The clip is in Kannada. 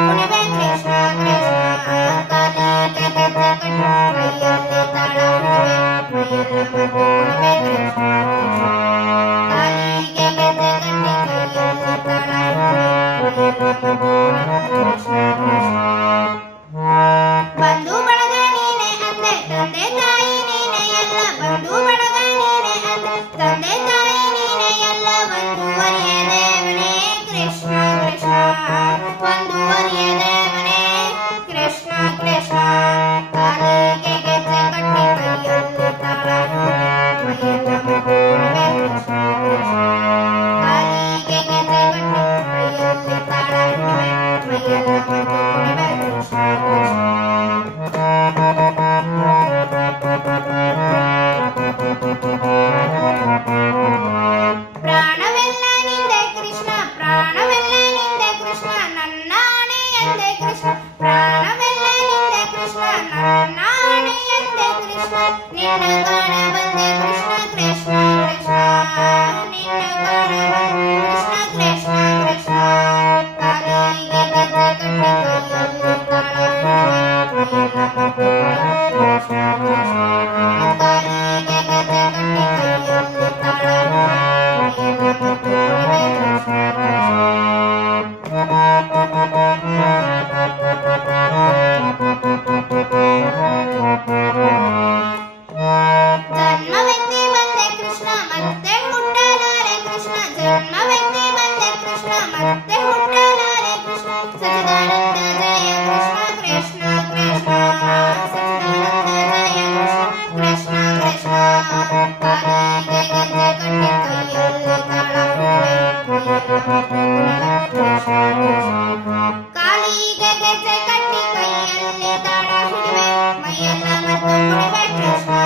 ಕುಣಿವೆ ಕೃಷ್ಣ ಕೃಷ್ಣ ಕಾಲಿಗೆ ಗೆಜ್ಜೆ ಕಟ್ಟಿ ಕೈಯಲ್ಲಿ ತಾಳ ಹಿಡಿವೆ ಮೈಯೆಲ್ಲ ಮರೆತು ಕುಣಿವೆ ಕೃಷ್ಣ ಕೃಷ್ಣ ಕಾಲಿಗೆ ಗೆಜ್ಜೆ ಕಟ್ಟಿ ಕೈಯಲ್ಲಿ ತಾಳ ಹಿಡಿವೆ ಮೈಯೆಲ್ಲ ಮರೆತು ಕುಣಿವೆ ಕೃಷ್ಣ ಕೃಷ್ಣ ಬಂಧು ಬಳಗ ನೀನೆ ಅಂದೆ ತಂದೆ ತಾಯಿ ನೀನೆ ಎಲ್ಲ ಬಂಧು ಬಳಗ ನೀನೆ ಅಂದೆ ತಂದೆ ತಾಯಿ ನೀನೆ ಎಲ್ಲ ಒಂದೂವರೆಯ ದೇವನೇ ಕೃಷ್ಣ ಕೃಷ್ಣ ಒಂದೂವರೆಯ ದೇವನೇ ಕೃಷ್ಣ ಕೃಷ್ಣ ಕಾಲಿಗೆ ಗೆಜ್ಜೆ ಕಟ್ಟಿ ಕೈಯಲ್ಲಿ ತಾಳ ಹಿಡಿವೆ ಮೈಯೆಲ್ಲ ಮರೆತು ಕುಣಿವೆ ಕೃಷ್ಣ ಕೃಷ್ಣ ಕಾಲಿಗೆ ಗೆಜ್ಜೆ ಕಟ್ಟಿ ಕೈಯಲ್ಲಿ ತಾಳ ಹಿಡಿವೆ ಮೈಯೆಲ್ಲ ಮರೆತು ಕುಣಿವೆ ಕೃಷ್ಣ ಕೃಷ್ಣ ಪ್ರಾಣವೆಲ್ಲ ನಿಂದೆ ಕೃಷ್ಣ ಪ್ರಾಣವೆಲ್ಲ ನಿಂದೆ ಕೃಷ್ಣ ನನ್ನ ಆಣೆ ಎಂದೆ ಕೃಷ್ಣ ಪ್ರಾಣವೆಲ್ಲ ನಿಂದೆ ಕೃಷ್ಣ ನನ್ನ ಆಣೆ ಎಂದೆ ಕೃಷ್ಣ ನಿನ್ನ ಕಾಣ ಬಂದೆ ಕೃಷ್ಣ ಕೃಷ್ಣ ಕೃಷ್ಣ ನಿನ್ನ ಕಾಣ ಬಂದೆ ಕೃಷ್ಣ ಕೃಷ್ಣ ಕೃಷ್ಣ ಕಾಲಿಗೆ ಗೆಜ್ಜೆ ಕಟ್ಟಿ ಕೈಯಲ್ಲಿ ತಾಳ ಹಿಡಿವೆ ಮೈಯೆಲ್ಲ ಮರೆತು ಕುಣಿವೆ ಕೃಷ್ಣ ಕೃಷ್ಣ ಕಾಲಿಗೆ ಗೆಜ್ಜೆ ಕಟ್ಟಿ ಕೈಯಲ್ಲಿ ತಾಳ ಹಿಡಿವೆ ಮೈಯೆಲ್ಲ ಮರೆತು ಕುಣಿವೆ ಕೃಷ್ಣ ಜನ್ಮವೆತ್ತಿ ಬಂದೆ ಕೃಷ್ಣ ಮತ್ತೆ ಹುಟ್ಟಲಾರೆ ಕೃಷ್ಣ ಜನ್ಮವೆತ್ತಿ ಬಂದೆ ಕೃಷ್ಣ ಮತ್ತೆ ಹುಟ್ಟಲಾರೆ ಕೃಷ್ಣ ಸಚಿದಾನಂದ ಜಯ ಕೃಷ್ಣ ಕೃಷ್ಣ ಕೃಷ್ಣ ಸಚಿದಾನಂದ ಜಯ ಕೃಷ್ಣ ಕೃಷ್ಣ ಕಾಲಿಗೆ ಗೆಜ್ಜೆ ಕಟ್ಟಿ ಕೈಯಲ್ಲಿ ತಾಳ ಹಿಡಿವೆ ಮೈಯೆಲ್ಲ ಮರೆತು ಕುಣಿವೆ ಕೃಷ್ಣ ಕೃಷ್ಣ ಕಾಲಿಗೆ ಗೆಜ್ಜೆ ಕಟ್ಟಿ ಕೈಯಲ್ಲಿ ತಾಳ ಹಿಡಿವೆ ಮೈಯೆಲ್ಲ ಮರೆತು ಕುಣಿವೆ ಕೃಷ್ಣ